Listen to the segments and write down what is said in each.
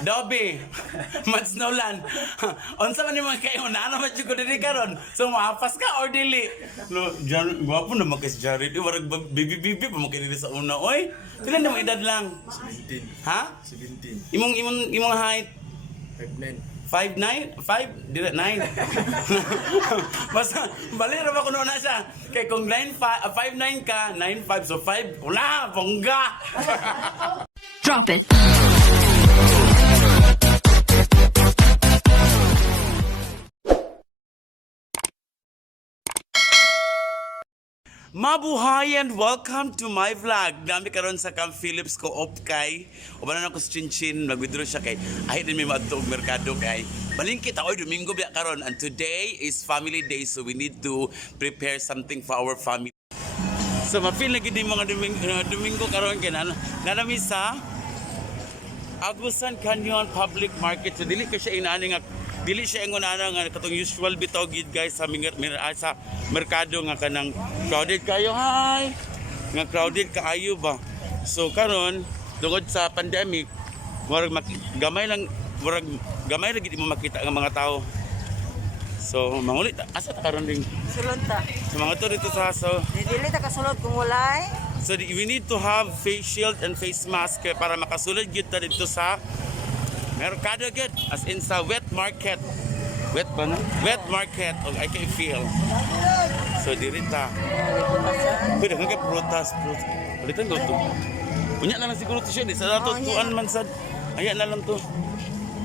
Dobby, Mats Nolan. Unsa man yung mga kayo na naman jud ko diri karon. So maapas ka or dili? No, Jan, gwapo na magkis Jared. Warag bibi pa mo kay diri sa una. Oy, pila na mo edad lang? 17. Ha? 17. Imong height 5'9". 5'9"? 5? Dili 9. Basta bali ra ba kuno na siya. Kay kung 5'9" ka, 9'5", so 5. Wala, bongga. Drop it. Mabuhay and welcome to my vlog. Dami karon sa Camp Phillips ko op kay. Ubanan ako sa Chinchin, nag-withdraw siya kay ay din may madto og merkado kay. Balingkit ako Domingo biya karon and today is family day so we need to prepare something for our family. So mapil lagi din mga Domingo karon kay nanami sa Agusan Canyon Public Market. So dili ko siya inaani nga dili siya ingon ana nga katong usual bitaw gid guys sa sa merkado nga kanang crowded kayo hi nga crowded kaayo ba. So karon tungod sa pandemic murag gamay lang gid mo makita nga mga tao. So mangulit asa ta karon ding Sulod ta. sa mga to dito sa so Dili ta kasulod kung walay. so we need to have face shield and face mask para makasulod gyud ta dito sa merkado gid as in sa wet market. Wet ba na? Wet market. Oh, I can feel. So diri ta. Pwede nga prutas. Palitan ko to. Unya na lang siguro to siya. Di sa dato tuan man sad. Ayan na lang to.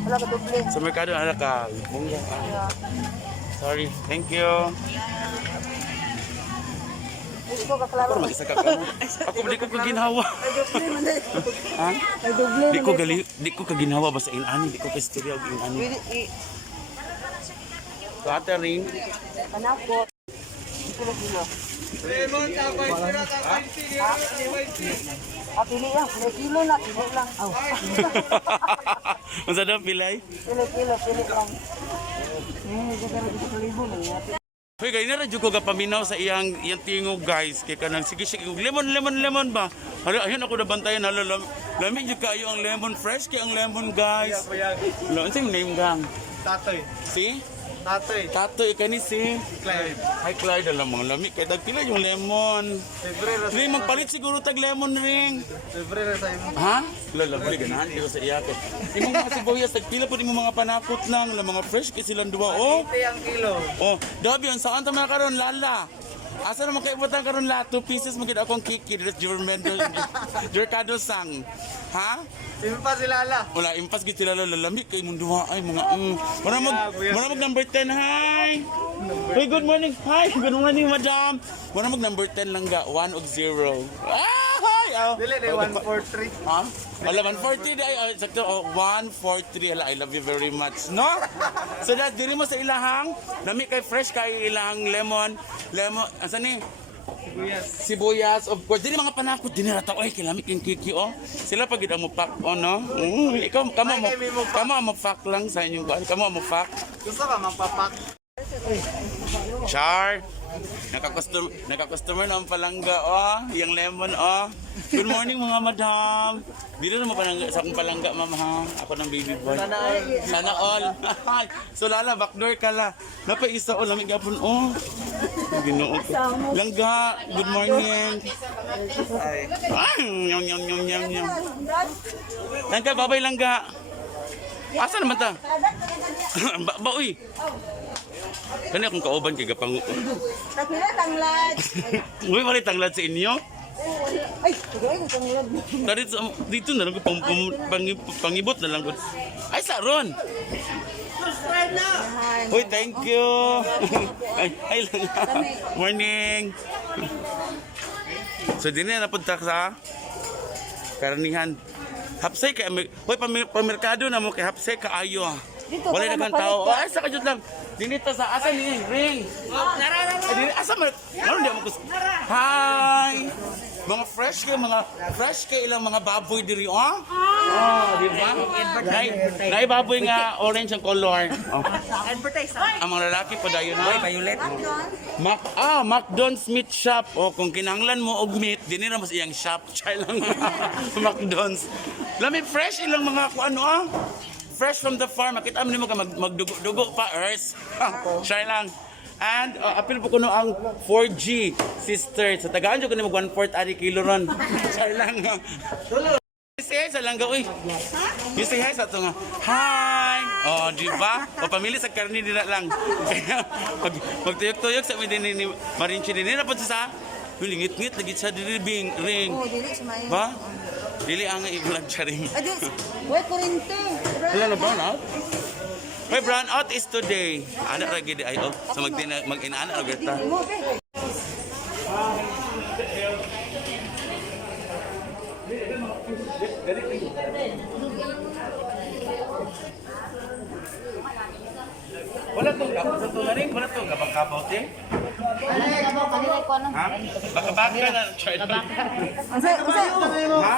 Wala ka doble. Sa merkado ala ka. Bongga. Sorry. Thank you. Ikaw ka klaro. Pero mag-isa ka ka. Ako di ko kaginhawa. Ay doble man eh. Ha? Ay doble. Di ko kaginhawa basta inani. Di ko kastorya og inani. Pwede So ate ring. panakot. Kilo. Pili lang. Kilo na. Kilo lang. Aw. Masa daw pilay? Pili lang. Dito libo lang yata. Hoy, gay na radyo ko gapaminaw sa iyang tingog guys. Kaya kanang sige lemon ba? Hala, ayun ako nabantayan hala lamig jud kayo ang lemon fresh kay ang lemon guys. Lo, unsay name gang? Tatoy. Si? Tatoy. Tatoy kani si Clyde. Hi Clyde alam mga lamig kay tagpila yung lemon. Febrero. Ring magpalit siguro tag lemon ring. Febrero sa imo. Ha? Lala, buli ganahan dito sa iya ko. Imong mga sibuyas tagpila pud imong mga panakot lang, mga fresh kay silang duwa oh. Ito ang kilo. Oh, dabi on saan ta man karon lala. Asa naman kay ibutan karon la 2 pieces magid akong kiki dito Jorkado sang. Ha? Sino pa si Lala? Wala impas gid sila lalami kay imong duha ay mga Mura mag number 10 hi. Hey, good morning. Hi, good morning madam. Mura mag number 10 lang ga 1 og 0. Ah, hi. Oh. Dili day 143. Ha? Wala 140 day sakto 143 hala I love you very much no? So that diri mo sa ilahang lami kay fresh kay ilahang lemon asa ni sibuyas of course dili mga panakot dinhi ra ta oy kilami king kiki oh sila pag gid mo pack oh no ikaw kamo mo pack lang sa inyong kuan kamo mo pack Gusto ka magpapak? Char naka-customer na ang palangga oh yung lemon oh good morning mga madam dito na mo palangga sa akong palangga mama ha ako ng baby boy sana all so lala backdoor ka la napay isa oh lamig gapon oh Ginoo ko langga good morning nyam langga babay langga asa naman ta ba uy kani akong kauban kay gapang Napila tanglad. uy wala tanglad sa inyo Ay, tugoy ko tanglad. dito na lang pangibot na lang ko. Ay, saron! Uy, thank you! Ay, lang. Morning! So, din na napunta sa karanihan. Hapsay kay Uy, pamerkado na mo kay hapsay kaayo. Wala na kang tao. Ay, sa kajut lang. Dinito sa asa ni ring. Asa man? Ano di mo kus? Hi. Mga fresh kay ilang mga baboy diri, oh. Oh, di ba? Nay baboy nga orange ang color. Oh. Ang mga lalaki pa dayon na. Violet. McDonald's meat shop. O kung kinahanglan mo og meat, dinhi na mas iyang shop. Char lang. McDonald's. Lami fresh ilang mga kuano ah. Fresh from the farm. Makita mo nimo ka magdugo-dugo pa earth. Char lang. And apil po kuno ang 4G sister. Sa tagaan jud kuno mag 1/4 ari kilo ron. Char lang. Say hi sa langga, uy. You say hi sa ito nga. Hi! Oh, di ba? O pamili sa karni nila lang. Kaya magtuyok-tuyok sa mi din ni Marinchi din. Nila po sa lingit-ngit lagi sa ring. Oh, dili sa may. Ba? Dili ang i-vlog siya ring. Adis, way kurente. Wala na brown out? May brown out is today. Anak lagi di ayo. So mag-inana agad ta. Mo be. Wala to sa tularing, wala to kapag kabaw te. Ha? Baka na try.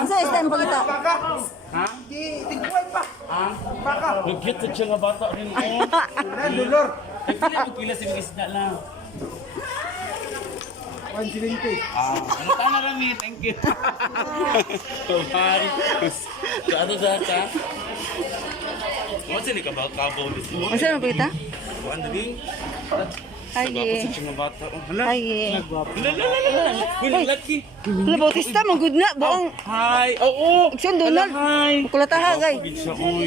Unsa stem pagita? Ha? Tigbuhay pa. Ha? Bugit sa siya nga bata rin ko. Dulor. Nagpili mo kila sa mga isda lang. 170. Ano ta na rami? Thank you. Bye. Sa ato sa ka? Mo sini ka ba kabaw dito? Unsa man pagita? Kuan ding. Ay. Sa siya nga bata. Hala. Ay. Wala laki. Wala bautista man good na buong. Hi. Oo. Action Donald. Hi. Kulataha gay. Gid siya oy.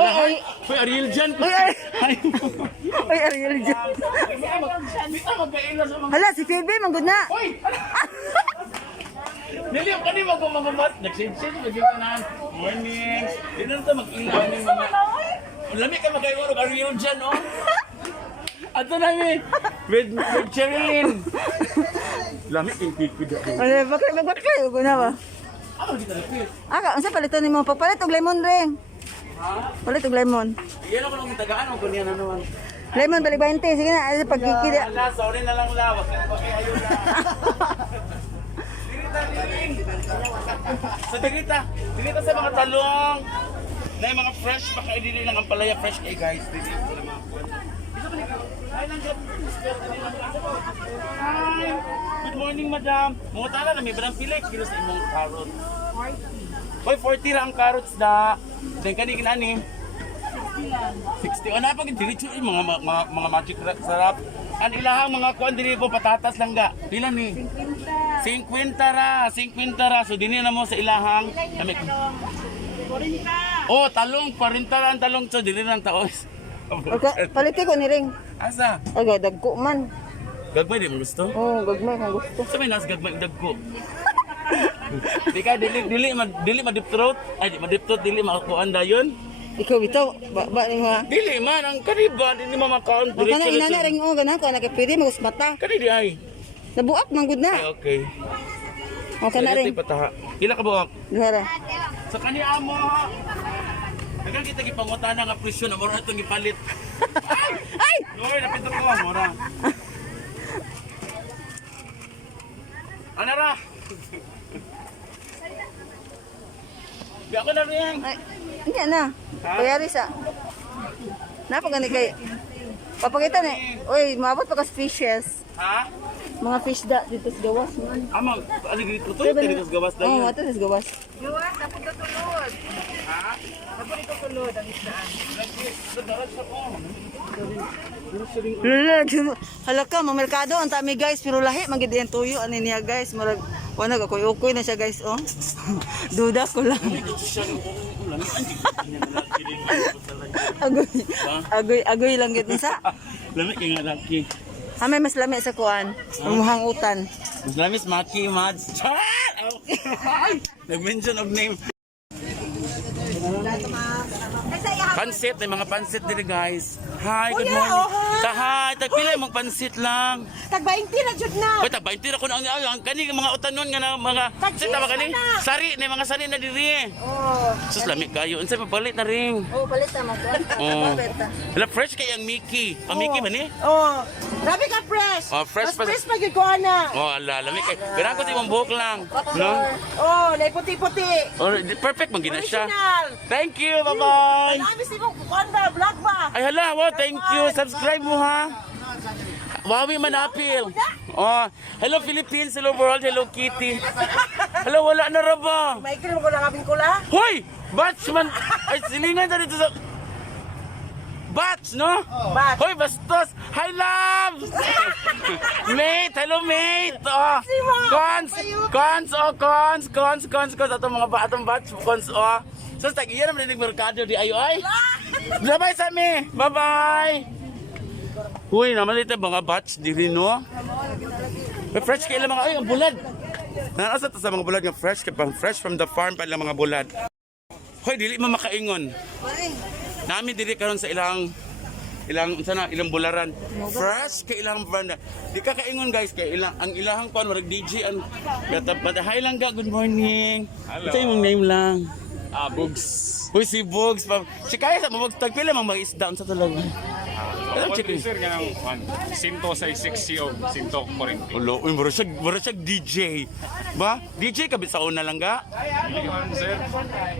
Oy. Hoy Ariel Jan. Oy. Hi. Oy Ariel dyan. Bita magkaila sa mga. Hala si Phoebe man good na. Hoy. Nili ang kanimo ko mga mat. Nagsense magyo kanan. Morning. Dinan ta mag-ilaw ning mga. Lami ka magkayo og Ariel Jan oh. Ato na mi. With Cherilyn. Lami kay kikid ako. Wala bakit ug na ba? Ako dito na fit. Aka unsa paliton nimo papalit og lemon ring? Ha? Palit og lemon. Iyan ako nang tagaan ko niya na naman. Lemon bali 20 sige na ay pagkikida. Ala, sorry na lang lawak. Ayaw na. Dirita sa mga talong. Na yung mga fresh, baka hindi lang ang palaya fresh kay guys. Dili ko na mga kuwan. Hi, good morning, madam. Mga tala na may barang pilay. Kilo sa imong carrot. 40. Hoy, 40 ra ang carrots da. Then kani kinani? 60. Ano pa diretso yung mga magic sarap. Ang ilahang mga kuan diri po patatas lang ga. Pila ni? 50 ra. So dinhi na mo sa ilahang. Kami. 40. Oh, talong 40 ra ang talong so dili nang taos. Okay, paliti ko ni ring. Asa? Aga dagko man. Gagmay di mo gusto? Oh, gagmay kung gusto. Sa may nas gagmay dagko. Di ka dili ma-deep throat. Ay, ma-deep throat dili makuan dayon. Ikaw bitaw, ba ni nga. Dili man ang kariba dili mamakaon Baka na inana ring o gana ka nakapiri mo mata. Kani di ay. Nabuak man gud Ay, na. okay. O kana ring. Pataha. Ila ka buwak? Duhara. Sa kani amo. Dagan kita gipangutana nga presyo na mura itong gipalit. Ay! Oy, napindot ko mura. Ano ra? Di ako na rin. Ay, hindi na. Payari sa. Napagani kay. Papakita ni. Uy, maabot pa ka sa fishes. Ha? Mga fish da dito sa gawas man. Amang, ano dito to? Dito sa gawas na Oo, yun. ato sa gawas. Gawas, dapat tutulod. Ha? Dapat tutulod ang isdaan. Halaka, mga merkado ang tami guys, pero lahi magid yan tuyo ani niya guys, murag wala kakoy-ukoy na siya guys, oh. Duda ko lang. Agoy lang gid sa. Lami kay nga laki. Amay mas lami sa kuan, umuhang utan. Mas lamis Maki Mads. Char! Nag-mention of name. Pansit, may mga pansit din guys. Hi, good Kuya, morning. oh, hi. Kahay, tagpila mong pansit lang. Tag-20 na jud na. Hoy, tagbainti na ko na ang kani mga utanon nga na mga Tag-cheese sita ba kani? na. Sari na mga sari na diri. Oh. Sus lami kayo. Unsay mapalit na ring? Oh, palit na mo. Oh. Hala fresh kay ang Mickey. Ang Mickey man ni? Oh. Grabe ka fresh. Oh, fresh Mas pa- fresh pag ikaw na. Oh, ala, lami kay. Kailangan ko timong buhok lang. No? Oh, nay puti-puti. Oh, perfect man gina siya. Original. Thank you. Bye-bye. Nabi si mo kuan ba vlog ba? Ay hala, wow, thank you. Subscribe mo ha. Wawi manapil. Oh, hello Philippines, hello world, hello Kitty. Hello, wala na ra ba? May mo ko na kabing kula. Hoy! Batchman! Ay, silingan na dito sa... Batch, no? Batch. Hoy, bastos! Hi, love! Mate! Hello, mate! Oh, cons! Atong mga atong batch, cons, oh. So, tag-iya naman yung merkado di ayo, ay! Bye-bye sa mi! Bye-bye! Uy, naman dito mga batch, diri, no? May fresh kayo lang mga, ay, ang bulad! Nasa to sa mga bulad nga fresh, kaya pang fresh from the farm pa lang mga bulad. Hoy, dili mo makaingon. Nami dili karon sa ilang sana ilang bularan. Fresh kay ilang banda. Di ka kaingon guys kay ilang ang ilahang pan marag DJ an. Hi lang ga, good morning. Hello. Ito yung name lang. Bugs. Hoy si Bugs. Si kaya sa mga tagpila mang mag-isda sa talaga. Alam chicken. Sir, ganang Sinto sa 60 o Sinto 40. Ulo, uy, mura siya DJ. Ba? DJ ka sa una lang ga? Iliwan, sir.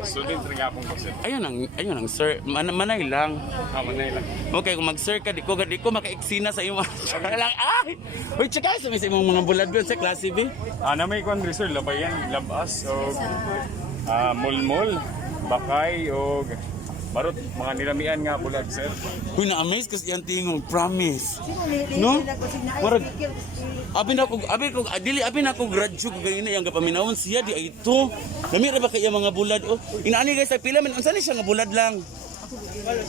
Student rin akong po, sir. Ayun ang sir. Manay lang. Manay lang. Okay, kung mag-sir ka, di ko maka-eksina sa iyong mga lang. Ay! Uy, tsaka sa imong mga bulad doon sa klase B. Na may kwan rin, sir. Labayan, labas, o mulmul, bakay, o barot, mga nilamian nga bulag, sir. Uy, na-amaze kasi yan tingong, promise. No? Marag, abi na ko graduate ko ganina yung kapaminawon siya di ay ito. Namira ba kaya mga bulad? Oh, inaani guys, sa pila man, unsa ni siya nga bulad lang?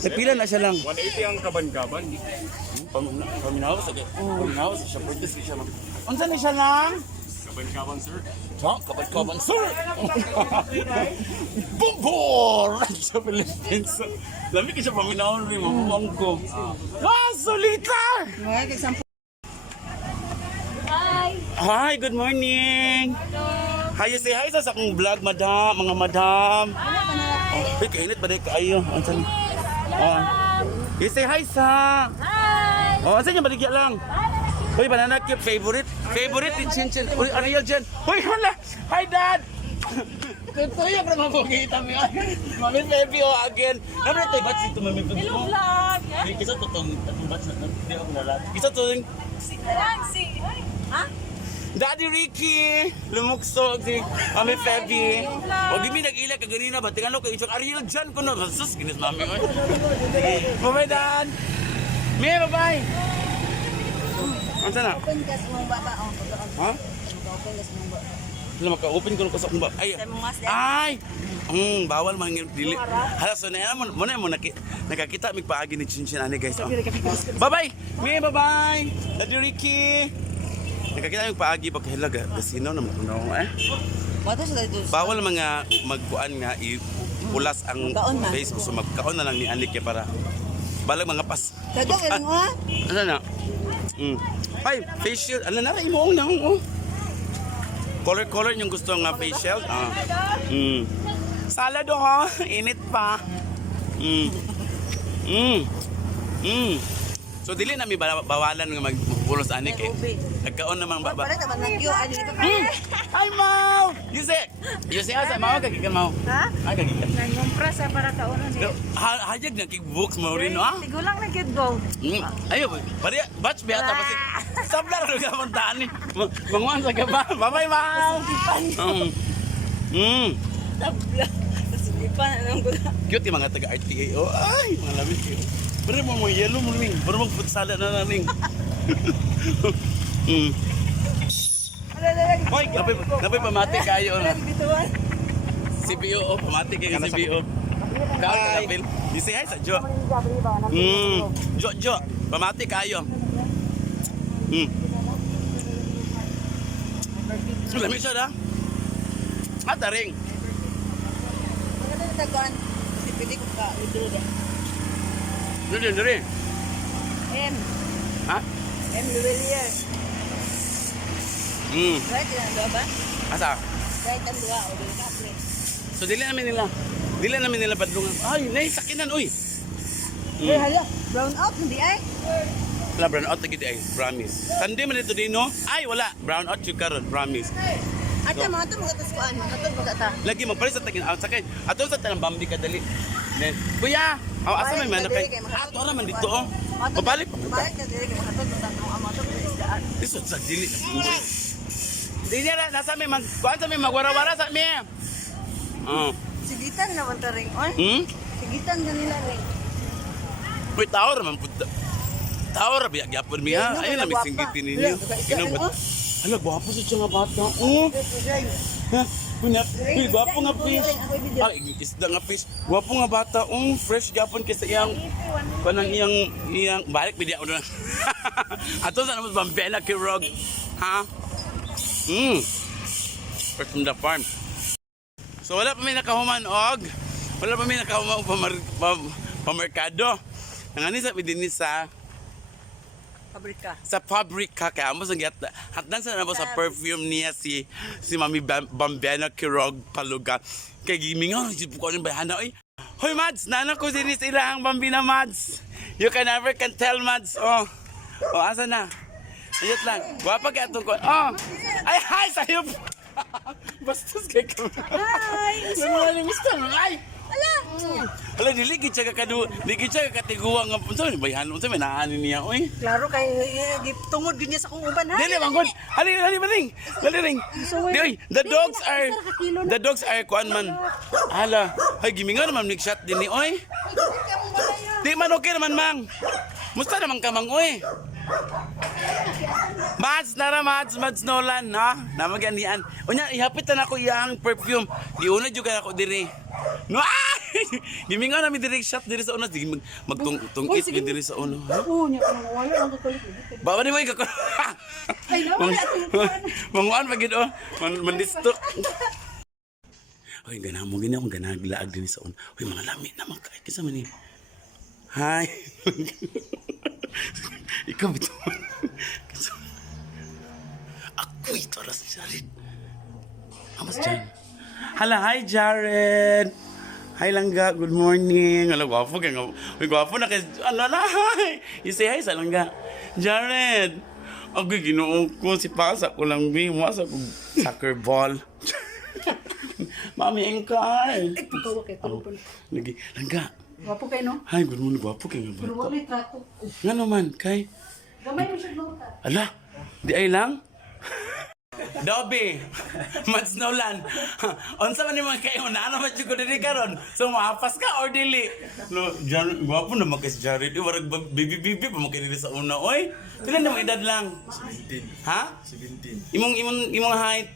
Sa pila na siya lang. 180 ang kaban-kaban. Paminawas siya, practice siya. Unsa ni siya lang? Kaban-kaban, sir. Ha? Kaban-kaban, sir! Bumbor! Sa Philippines. Lamig siya paminahon rin, mabuwang ko. Solita! Hi, good morning! Hi, you say hi sa akong vlog, madam, mga madam. Uy, kainit ba dahil kaayo? Ansan? You say hi sa... Hi! Ansan yung baligya lang? Uy, banana cube, favorite ni Chinchin. Uy, Ariel dyan. Uy, hala! Hi, Dad! Tutuyo pa naman po kita mo. Mami, baby, again. Naman ito, ba't dito, Mami? Hello, vlog! Hindi, kisa tutong batch na. Hindi ako nalat. Kisa tutong... Ha? Daddy Ricky! Lumukso si Mami Feby. Huwag mi nag-ila ka ganina ba? Tingnan ko, itong Ariel dyan ko na. Sus, ginis Mami. Bye-bye, Dad! May, bye-bye! Ano na? Open gas mong bata. Ha? Open gas mong bata. Sila maka-open ko ng kusok ba? Ay! Ay! Bawal mga dili. Hala, so na mo nakakita mig paagi ni Chinchin ani guys. Bye-bye! May bye-bye! Daddy Ricky! Nakakita mig paagi pag hilaga. Kasino naman kuno eh. Bato sa dito. Bawal mga magkuan nga ipulas ang face so magkaon na lang ni Anik para balag mga pas. Dago ilang ha? Ano na? Ay, facial. Ano na imo na oh. Color yung gusto nga facial. Salad oh, init pa. So dili na mi bawalan nga magpulos ani kay nagkaon naman ba. Para ka ba nagyo ani dito. Hi Mau. You say asa Mau kagikan Mau. Ha? Ay kagikan. Nangumpra sa para kauno ni. Hayag na kay books mo rin ah. Tigulang na gyud go. Ayo, pare batch beata pasi. Sablar ro gamon tani. Manguan sa gaba. Bye-bye Mau. Tabla. Sipa na nang gula. Cute yung mga taga-RTA. Oh, ay, mga labis kayo. Pero mo yellow mo ning. Pero mo food salad na ning. Hoy, napay pamati kayo. CBO, oh, pamati kayo CBO. Kaya kapil. You say hi sa Jo. Jo, pamati kayo. Lamig siya da. Ring. Taguan. Pwede ko ka withdraw da. Dali. M. Ha? M. Luwelier. Right, ang dua ba? Asa? Right, ang dua. O, dili ka, please. So dili namin nila badlungan. Ay, nay sakinan oy. Eh, hala, brown out, hindi ay. Wala brown out lagi di ay, promise. Tandi man dito dino. Ay wala, brown out yung karon, promise. Ate, mga ito magatas kuan, mga ito magata. Lagi magpalit sa tagin out sakay. Ato sa tanang Bambi ka dali. Nen, kuya, asa may man kay. Ato ra man dito oh. Babalik pa. Balik ka dili kay mga ito magata ang amo ito isdaan. Isot sa dili. Dili ra nasa may mag kuan sa may magwara-wara sa mi. Oh. Sigitan naman ta ring, oy. Sigitan ganila ring. Uy, tao ra man pud. Tao ra biya gyapon mi ha. Ayun na mi singgitin ninyo. Inabot. Hala, gwapo siya nga bata. Oh. Ha? Unya, uy, gwapo nga fish. Ay, isda nga fish. Gwapo nga bata. Fresh gyapon kaysa iyang kanang iyang balik bidya ko na. Ato sa naman Bambela Kirog. Ha? Fresh from the farm. So wala pa may nakahuman og wala pa may nakahuman pamerkado. Nangani sa pidini sa Pabrika. sa pabrika kaya amo sa giat hatdan sa nabo sa perfume niya si Mami Bambena Kirog Paluga kay gimingaw jud ko ni bahana oy. Hoy Mads, nana ko dinis ilahang Bambina Mads. You can never can tell Mads. Oh asa na? Ayot lang. Gwapa kay atong ko. Oh. Ay hi sayop. Bastos kay ka. Hi. Ano gusto mo? Ay. Ala dili gid siya kadu, dili siya katiguang nga unsa man bayhan, unsa man naani niya oy. Klaro kay tungod gid niya sa kong uban ha. Dili manggon. Hali baling. Dali ring. Di oy, the dogs are kuan man. Ala, hay gimingaw naman nig shot din ni oy. Di man okay naman mang. Musta naman ka mang oy? Mads Nolan ha. Namagyan niyan. Unya ihapit na ako iyang perfume. Di una jud ako diri. No! Gimingaw namin diri shot diri sa una. Magtungit gid diri sa una. Oo, nya ko wala ang katulik. Baba ni mo ka. Ay, no, Manguan pa gid oh. Mandistok. Hoy, ganahan mo gini akong ganaglaag din sa una. Hoy, mga lami naman kay kisa man ni. Hi. Ikaw bito. Ako ito ras Jared. Amas dyan. Hala, hi Jared. Hi Langga, good morning. Hala, gwapo ka nga. Uy, gwapo na kay... Ano na, hi. You say hi sa Langga. Jared. Ako ginoo ko si Pasa ko lang bi. Masa ko soccer ball. Mami, engkay. Ay, pagkawa kay tulupon. Lagi, Langga. Wapo kay no? Hi, good morning. Gwapo ka nga Pero bata. wala trato. Nga naman, kay... Gamay mo siya no ta. Ala, di ay lang? Dobby, Mads Nolan. Unsa man naman kayo na ano man jud ko diri karon? So maapas ka or dili? No, gwapo na magkis Jared. Warag bibi pa mo kay diri sa una oy. Pila na mo edad lang? 17. Ha? 17. Imong height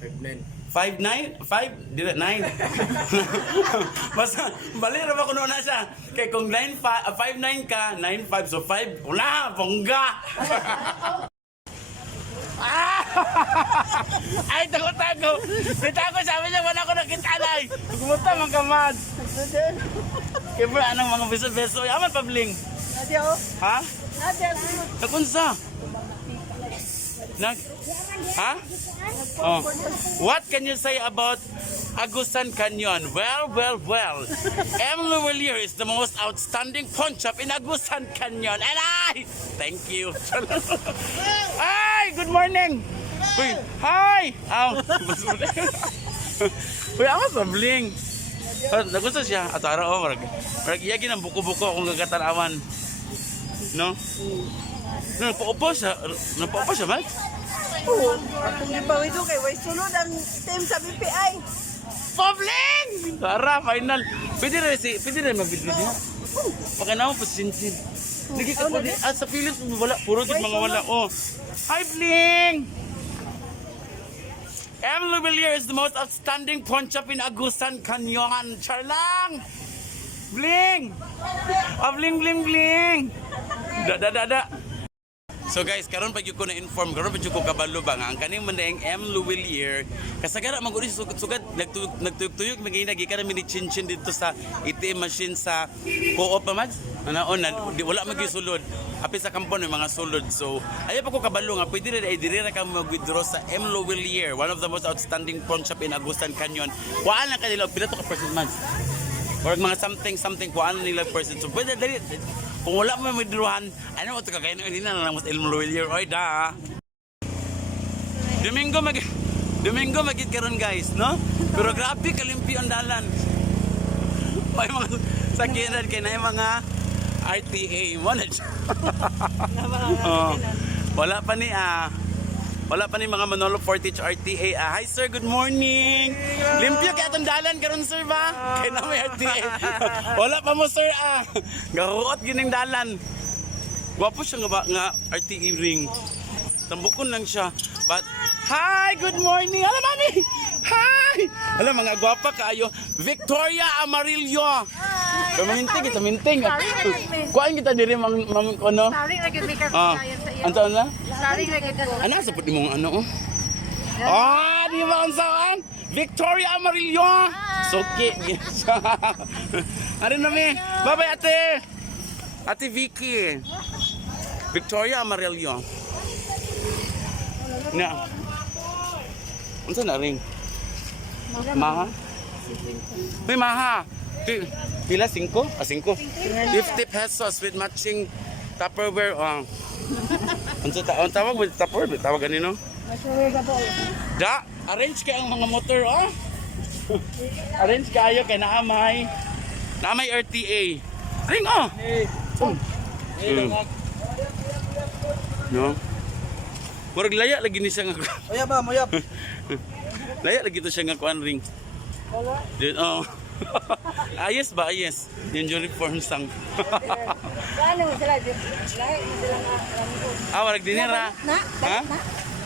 5'9". 5'9"? 5? Dili 9. Basta bali ra ba kuno na siya. Kay kung 5'9" ka, 9'5", so 5. Wala, bongga. Ay, tago. Tago, sabi niya, wala ko nakitanay. Kumusta man ka, Mads? Kaya ba, anong mga beso-beso? Yaman, pabling. Nadia oh. Ha? Nadia. Nakunsa? Ha? Oh. What can you say about Agusan Canyon? Well. M. Luwelier is the most outstanding pawn shop in Agusan Canyon. And thank you. Hi, good morning. Uy, hi. Uy, ako sa bling. Nagusto siya. Atara oh, marag iyagin ang buko-buko kung gagatanawan. No? Napaupo siya, Mads? Oo. Akong gibawi do kay way sulod ang team sa BPI. Pabling! Tara, final. Pwede rin mag-video niya. Pakinaw po sinsin. Lagi ka po din. Sa Philips, wala. Puro din mga wala. Oh. Hi, Bling! M. Luwelier is the most outstanding pawn shop in Agusan Canyon. Charlang! Bling! Bling! Da. So guys, karon pa gyud ko na inform, karon pa gyud ko kabalo ba nga ang kaning mandaing M. Luwilier kasagara man gud sugad nagtuyog maginagi kada mini chinchin dito sa ATM machine sa Co-op man. Ano di wala magisulod. Api sa kampon may mga sulod. So ayo pa ko kabalo nga pwede ra dire ra ka mag-withdraw sa M. Luwilier, one of the most outstanding pawn shop in Agustan Canyon. Kuan lang kanila pila to ka percent man. Or mga something kuan nila percent. So pwede dali kung wala mo withdrawhan, ano mo ito kakain hindi na lang mas ilmo Luwilier. Oy da. Domingo magit karon guys, no? Pero grabe kalimpyo ang dalan. May mga sakyanan kay na mga RTA mo na. Wala pa ni mga Manolo Fortich RTA. Hi sir, good morning. Limpyo kay atong dalan karon sir ba? Kay na may RTA. Wala pa mo sir Gahuot gining dalan. Gwapo siya nga RTA ring. Tambukon lang siya. But hi, good morning. Alam mami. Hi. Alam mga gwapa kaayo. Victoria Amarillo. Kaminting kita minting. Kuan kita diri mang ano? Saring lagi mikir Ah. kayan sa iya. Anto na? Saring lagi ko. Ano sa puti mong ano? Di ba ang saan? Victoria Amarillo. Soke. Ano na mi? Bye-bye ate. Ate Vicky. Victoria Amarillo. Na. Unsa na ring? Maha? May maha. Pila 5? 5. 50 pesos with matching Tupperware. Unsa tawag mo Tupperware? Tawag ganino? Da, arrange kay ang mga motor, Arrange kayo kay naamay RTA. Ring, No. Murag laya lagi ni siya nga. Oyap ba, oyap. Laya lagi to siya nga kuan ring. Wala. Ayes ba? Ayes. Yung uniform sang. Ano mo sila? Lahi mo sila nga. Warag dinera. Na? Ha?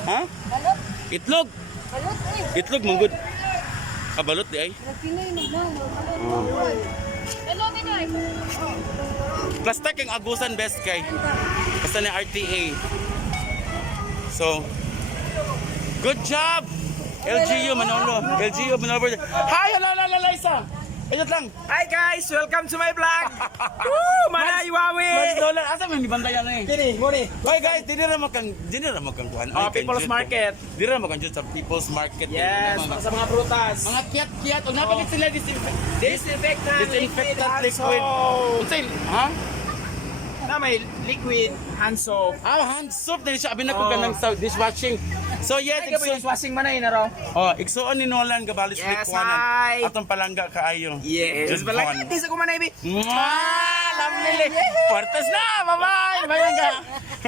Ha? Balot? Itlog. Balot Itlog manggod. Kabalot di ay. Pinoy na. Hello, Pinoy. Plastic ang Agusan best kay. Basta ni RTA. So, good job! LGU Manolo. Hi, hello, Liza. Ayot lang. Hi guys, welcome to my vlog. Woo, Manay Wawi. $1. Asa may bantayan na eh. Kini, muni. Hoy guys, dili ra mo kang kuan. People's Market. Dili ra mo kang sa People's Market. Yes, para sa mga prutas. Mga kiyat-kiyat. Og napagit sila Disinfectant disinfectant liquid. soap. Unsay, ha? Na may liquid hand soap. Hand soap din siya. Abi na ko ganang sa dishwashing. So yes, Ay, gabi yung washing manay na raw. igsuon ni Nolan gabalis Yes, kuanan. hi. Atong palangga kaayo. Yes, Just balak fun. natin sa kumanay, bi. Lovely. Puertas na. Bye-bye. Bayan ka.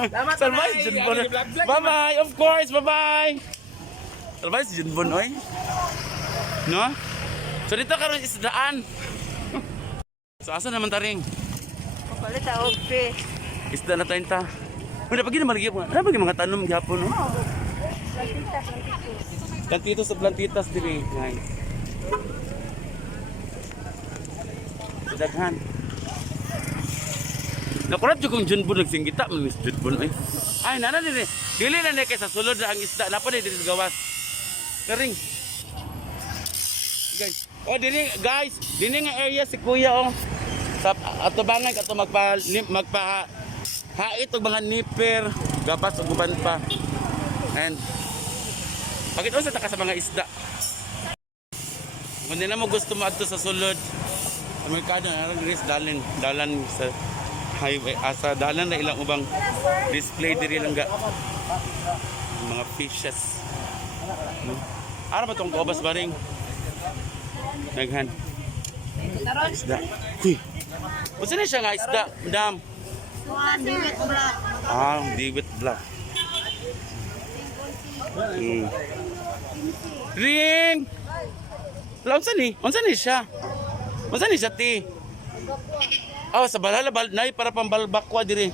Salamat, Salvay, Manay. Junbon. Ay, vlog-vlog Bye-bye. Of course. Bye-bye. Salvay, Junbon, oy. No? So dito karon isdaan. So asa naman taring? Palit sa ogpe. Isda na tayo ta. Wala pag ginamali mo. Ano pag mga tanom gyapon no? Plantitos sa plantitas diri. Ngay. Daghan. Nakurat jud kong Junbon nagsinggita man Miss Junbon ay. Ay nana diri. Dili na ni kay sa sulod na ang isda napa diri sa gawas. Karing. Guys. Diri guys, dili nga area si Kuya sa atubangan kato magpa hait og mga nipper, gapas ug uban pa. And pagit sa taka sa mga isda. Kung na mo gusto mo adto sa sulod, sa merkado na rin dalan sa highway, asa dalan na ilang ubang display diri lang ga mga fishes. Ara ba tong gobas baring? Naghan. Isda. Uy. Unsa na siya nga isda, madam? Diwit black. Ring! Unsa ni siya? Unsa ni siya ti? Sa balala nay para pambalbakwa diri.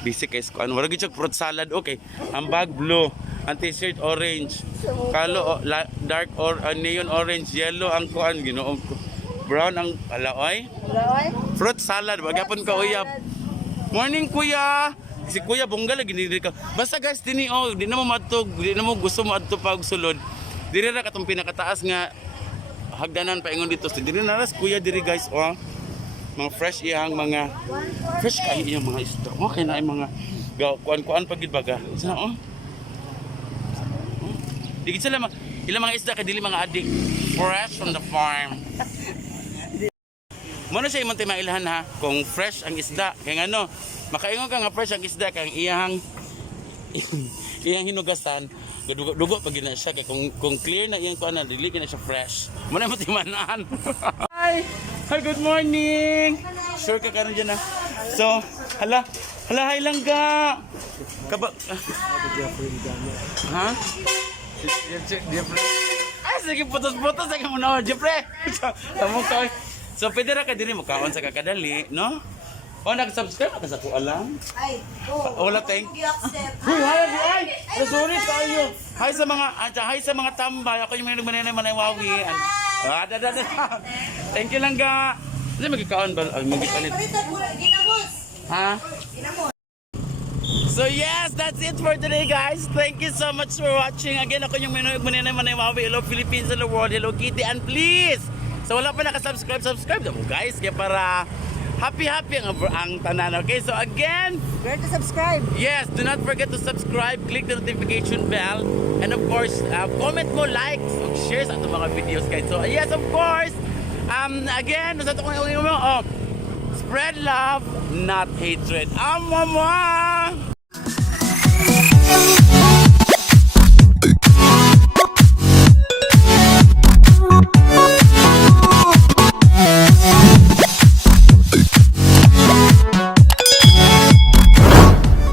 Basic guys ko. Wala gyud fruit salad okay. Ang bag blue, ang t-shirt orange, kalo dark or neon orange, yellow ang kuan Ginoo ko. Brown ang alaoy. Fruit salad, bagapon ka uyab. Morning, kuya. Si Kuya Bongga lagi diri ka. Basta guys, dini oh, di na mo matog, di na mo gusto mo adto pag sulod. Diri ra katong pinakataas nga hagdanan paingon dito. So, diri na ras kuya diri guys, oh. Mga fresh iyang mga fresh kay iyang mga isda. Okay na yung mga kuan-kuan pag gid baga. Sa oh. Di gid sila ilang mga isda kay dili mga adik. Fresh from the farm. Muna siya imong timailahan ha, kung fresh ang isda, kaya ano, makaingon ka nga fresh ang isda, kaya iyang hinugasan, dugo pag na siya, kaya kung clear na iyang kuan na, dili na siya fresh. Muna mo timanan. Hi! Hi, good morning! Sure ka karon dyan ha? So, hala, hi langga! Ha? Jeffrey? Ay, sige, putos-putos, sige mo na, Jeffrey! Tamo ka, so, pwede ra ka diri mo kaon sa kakadali, no? O, nag-subscribe ka sa ko alam? Ay, Wala tayong... i-accept. Uy, hi! Sorry tayo! Hi sa mga tambay. Ako yung may manaywawi. Thank you lang ga. Hindi magkikaon ba? Magkikalit. Ha? So yes, that's it for today guys. Thank you so much for watching. Again, ako yung manaywawi. Hello Philippines, hello world, hello Kitty. And please, so wala pa nakasubscribe, subscribe na mo guys. Kaya para happy ang tanan. Okay, so again, Where to subscribe? yes, do not forget to subscribe, click the notification bell, and of course, comment mo, likes, and share sa itong mga videos guys. So yes, of course, again, sa itong spread love, not hatred. Mama!